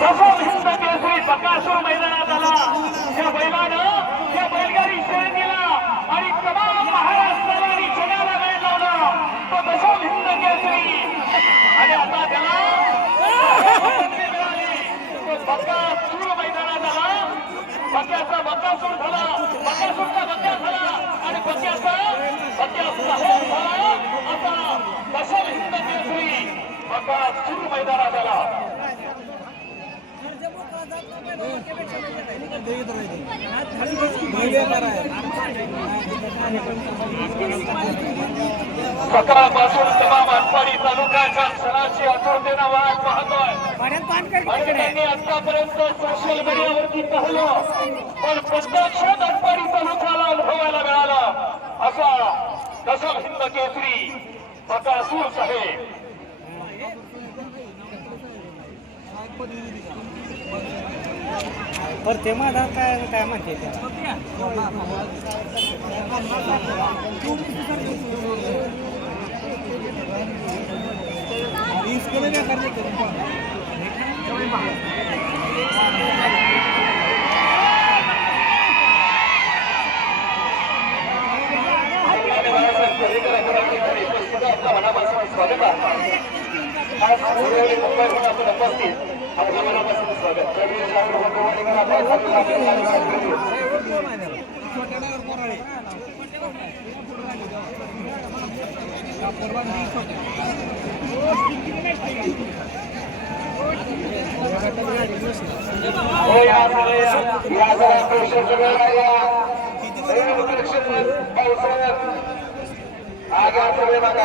जसा हिंद केसरी बकासूर मैदानात आला. त्या बैलानं त्या बैलगाडी शर्यतीला आणि तमाम महाराष्ट्राला आणि जगाला वेळ लावला तो तसा हिंद केसरी आणि आता त्याला संधी मिळाली. तो बकासूर मैदानात आला बक्याचा बकासूर झाला बकासूरचा बक्या झाला आणि बक्याचा बक्या साहेब झाला असा दशम हिंद केसरी बकासूर मैदानात आला सकाळपासून तमाम आटपाडी तालुक्याच्या सणाची आठवतेनं वाट पाहतोय आणि त्यांनी आतापर्यंत सोशल मीडियावरती पाहिलं. पण प्रत्यक्षात आटपाडी तालुक्याला अनुभवायला मिळाला. असा दशम हिंद केसरी बकासूर साहेब. पर ते माझा काय काय म्हणते स्वागत आहे आज मुंबई मुंबईहून आपण उपस्थित आपल्या मनापासून स्वागत सगळे बघा